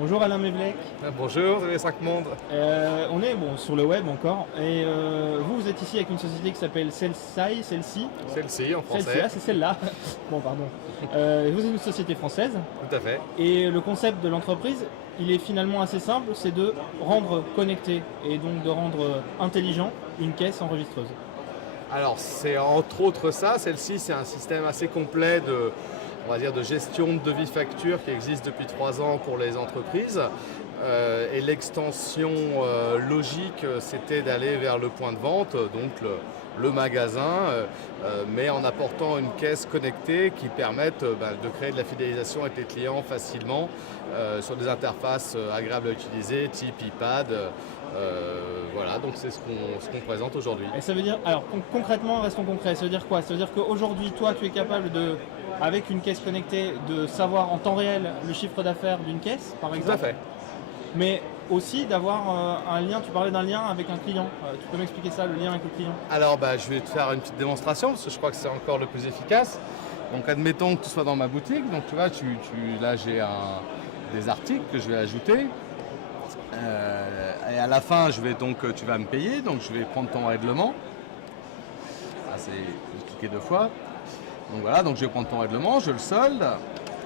Bonjour Alain Mévlec. Bonjour, les 5 mondes. On est sur le web encore et vous êtes ici avec une société qui s'appelle Celle-ci, Celle-ci en français. Celle-ci, c'est celle-là. Bon, pardon. Vous êtes une société française. Tout à fait. Et le concept de l'entreprise, il est finalement assez simple, c'est de rendre connecté et donc de rendre intelligent une caisse enregistreuse. Alors c'est entre autres ça, Celle-ci c'est un système assez complet de gestion de devis facture qui existe depuis 3 ans pour les entreprises. Et l'extension logique c'était d'aller vers le point de vente, donc le magasin, mais en apportant une caisse connectée qui permette de créer de la fidélisation avec les clients facilement sur des interfaces agréables à utiliser, type iPad. Voilà, donc c'est ce qu'on présente aujourd'hui. Et ça veut dire, alors concrètement, restons concrets, ça veut dire quoi? Ça veut dire qu'aujourd'hui, toi, tu es capable avec une caisse connectée, de savoir en temps réel le chiffre d'affaires d'une caisse, par exemple. Tout à fait. Mais aussi d'avoir un lien, tu parlais d'un lien avec un client. Tu peux m'expliquer ça, le lien avec le client? Alors je vais te faire une petite démonstration parce que je crois que c'est encore le plus efficace. Donc admettons que tu sois dans ma boutique, donc tu vois, là j'ai des articles que je vais ajouter. Et à la fin, tu vas me payer, donc je vais prendre ton règlement. Je vais cliquer 2 fois. Donc voilà, donc je vais prendre ton règlement, je le solde.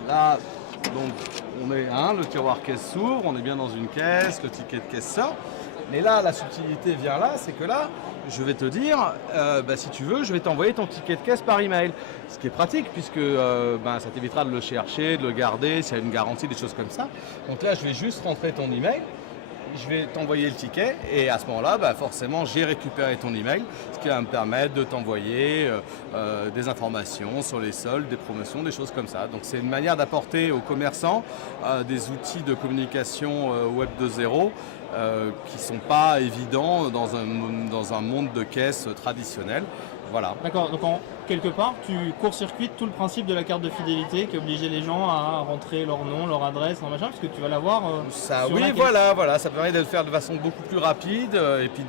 Là, donc le tiroir caisse s'ouvre, on est bien dans une caisse, le ticket de caisse sort. Mais là, la subtilité vient là, c'est que là, je vais te dire, si tu veux, je vais t'envoyer ton ticket de caisse par email. Ce qui est pratique puisque ça t'évitera de le chercher, de le garder, s'il y a une garantie, des choses comme ça. Donc là, je vais juste rentrer ton email. Je vais t'envoyer le ticket et à ce moment-là, forcément, j'ai récupéré ton email, ce qui va me permettre de t'envoyer des informations sur les soldes, des promotions, des choses comme ça. Donc c'est une manière d'apporter aux commerçants des outils de communication web 2.0 qui ne sont pas évidents dans un monde de caisse traditionnel. Voilà. D'accord, donc quelque part, tu court-circuites tout le principe de la carte de fidélité qui obligeait les gens à rentrer leur nom, leur adresse, leur machin, parce que tu vas l'avoir ça, sur oui, la caisse. voilà, ça permet de le faire de façon beaucoup plus rapide et puis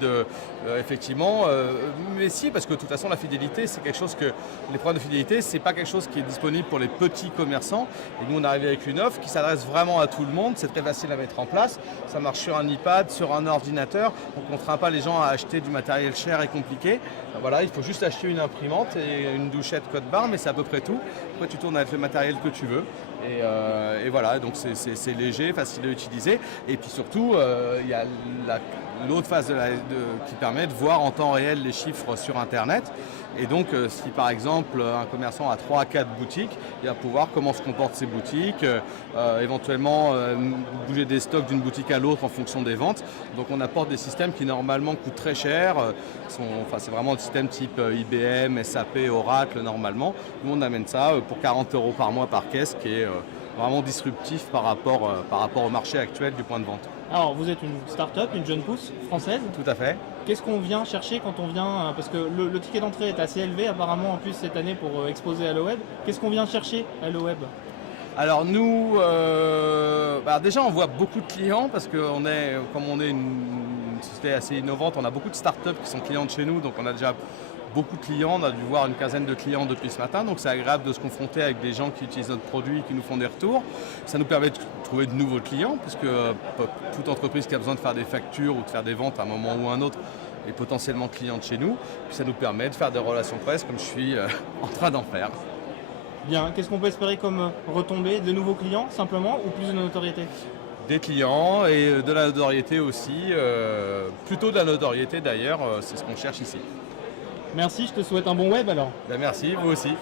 mais si, parce que de toute façon la fidélité, c'est quelque chose que les programmes de fidélité, c'est pas quelque chose qui est disponible pour les petits commerçants. Et nous, on arrive avec une offre qui s'adresse vraiment à tout le monde. C'est très facile à mettre en place. Ça marche sur un iPad, sur un ordinateur. Donc on ne traîne pas les gens à acheter du matériel cher et compliqué. Voilà, il faut juste acheter une imprimante et une douchette code barre, mais c'est à peu près tout. Après, tu tournes avec le matériel que tu veux. Et voilà, donc c'est léger, facile à utiliser. Et puis surtout, il y a l'autre phase qui permet de voir en temps réel les chiffres sur Internet. Et donc, si par exemple un commerçant a 3 à 4 boutiques, il va pouvoir comment se comportent ses boutiques, éventuellement bouger des stocks d'une boutique à l'autre en fonction des ventes. Donc on apporte des systèmes qui normalement coûtent très cher. C'est vraiment le système type IBM, SAP, Oracle normalement. Nous on amène ça pour 40 € par mois par caisse, qui est vraiment disruptif par rapport au marché actuel du point de vente. Alors, vous êtes une start-up, une jeune pousse française. Tout à fait. Qu'est-ce qu'on vient chercher quand on vient, parce que le ticket d'entrée est assez élevé apparemment en plus cette année pour exposer Hello Web. Qu'est-ce qu'on vient chercher à Hello Web? Alors nous, déjà on voit beaucoup de clients parce que comme on est une société assez innovante, on a beaucoup de start-up qui sont clients de chez nous, donc on a déjà beaucoup de clients, on a dû voir une quinzaine de clients depuis ce matin, donc c'est agréable de se confronter avec des gens qui utilisent notre produit, qui nous font des retours. Ça nous permet de trouver de nouveaux clients, puisque toute entreprise qui a besoin de faire des factures ou de faire des ventes à un moment ou à un autre est potentiellement client de chez nous. Puis ça nous permet de faire des relations presse comme je suis en train d'en faire. Bien, qu'est-ce qu'on peut espérer comme retombée? De nouveaux clients simplement ou plus de notoriété? Des clients et de la notoriété aussi, plutôt de la notoriété d'ailleurs, c'est ce qu'on cherche ici. Merci, je te souhaite un bon web alors. Merci, vous aussi.